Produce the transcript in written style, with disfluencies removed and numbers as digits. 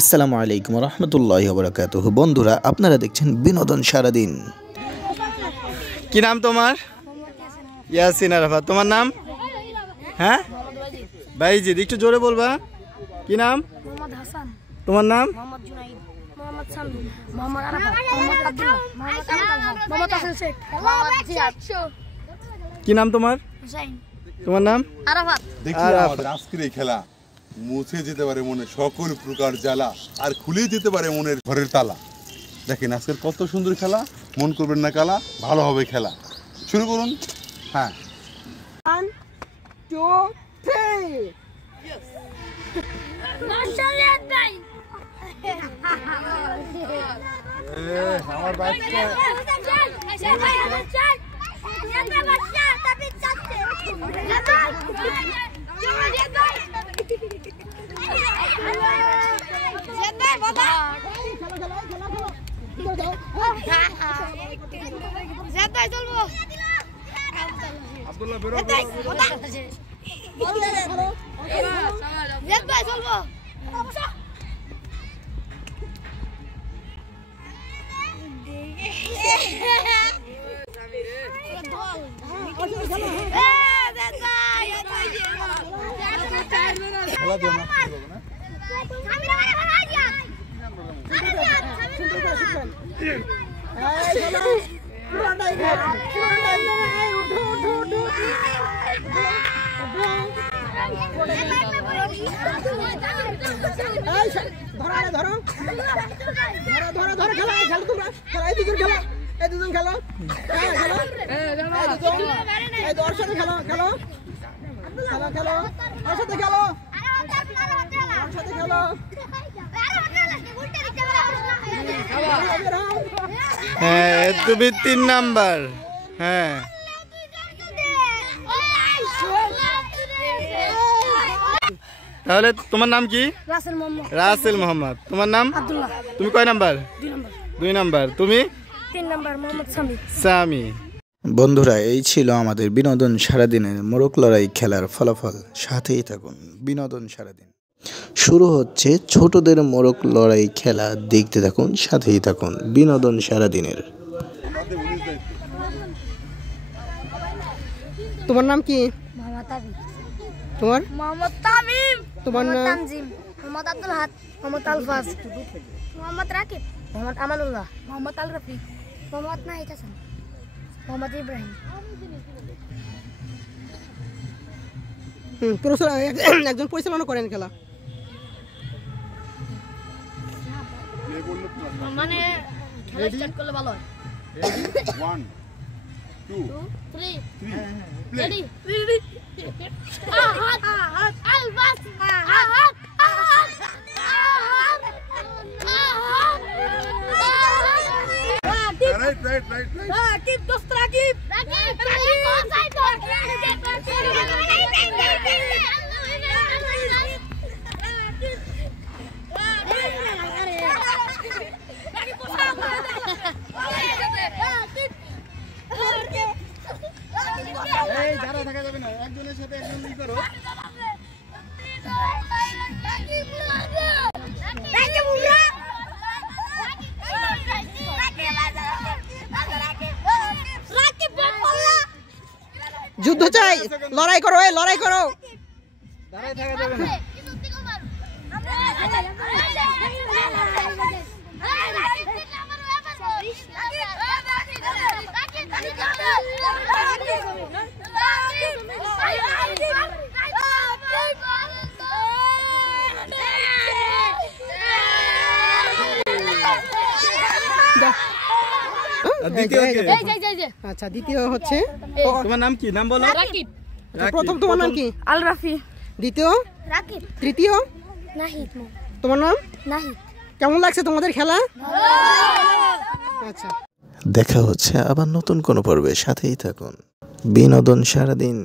আসসালামু আলাইকুম রহমতুল্লাহি ওয়া বারাকাতুহু। বন্ধুরা, আপনারা দেখছেন বিনোদন সারাদিন। কি নাম তোমার? ইয়াসিন আরাফাত। তোমার নাম? হ্যাঁ, বাইজিদ। একটু জোরে বলবা। কি নাম? মোহাম্মদ হাসান। তোমার নাম? মোহাম্মদ জুনাইদ, মোহাম্মদ সামি, মোহাম্মদ আরাফাত, মোহাম্মদ আব্দুল্লাহ, মোহাম্মদ আলহাম, মোহাম্মদ হাসান শেখ, মোহাম্মদ জিয়াদ। কি নাম তোমার? হুসাইন। তোমার নাম? আরাফাত। দেখি আমাদের আজকের এই খেলা মুছে যেতে পারে মনের সকল প্রকার জ্বালা, আর খুলে যেতে পারে মনের ঘরের তালা। দেখেন আজকের কত সুন্দর খেলা, মন করবেন না কালা, ভালো হবে খেলা। শুরু করুন। হ্যাঁ, 1 2 3 আমার বাচ্চা আব্দুল্লাহ বেরো খেলা দিও না, হ্যাঁ, তুমি 3 নাম্বার। হ্যাঁ, তাহলে তোমার নাম কি? রাসেল মোহাম্মদ। রাসেল মোহাম্মদ। তোমার নাম? আব্দুল্লাহ। তুমি কয় নাম্বার? 2 নাম্বার। 2 নাম্বার। তুমি? 3 নাম্বার মোহাম্মদ সামি। সামি। বন্ধুরা, এই ছিল আমাদের বিনোদন সারাদিনের মোরগ লড়াই খেলার ফলাফল। সাথেই থাকুন বিনোদন সারাদিন। শুরু হচ্ছে ছোটদের মোরগ লড়াই খেলা। দেখতে থাকুন, সাথেই থাকুন বিনোদন সারাদিনের। তোমার নাম কি? মোহাম্মদ তামিম। তোমার? মোহাম্মদ তামিম। তোমার নাম? তানজিম, মোহাম্মদ আব্দুল হাদ, মোহাম্মদ আলফাজ, মোহাম্মদ রাকিব, মোহাম্মদ আমানুল্লাহ, মোহাম্মদ আল রফিক, মোহাম্মদ নাহিদ হাসান, মোহাম্মদ ইব্রাহিম। একজন পরিচালনা করেন খেলা। মানে খেলা স্টার্ট করলে ভালো হয়। 1 2 3 প্লে। রেডি রেডি আহাত আলবাস আহাত আহাত right right right right. Rakib দোস্ত রাকিব রাকিব কোন সাইড এই যারা থাকা যাবে না, একজনের সাথে একজন ই করো। যুদ্ধ চাই, লড়াই করো, এই লড়াই করো। দাঁড়ায় থাকা যাবে না। আচ্ছা, দ্বিতীয় হচ্ছে তোমার নাম কি? নাম বলো। রাকিব। প্রথম তোমার নাম কি? আল রাফি। দ্বিতীয়? রাকিব। তৃতীয়? নাহিদ। তোমার নাম? নাহিদ। কেমন লাগছে তোমাদের খেলা? আচ্ছা, দেখা হচ্ছে আবার নতুন কোনো পর্বে। সাথেই থাকুন বিনোদন সারাদিন।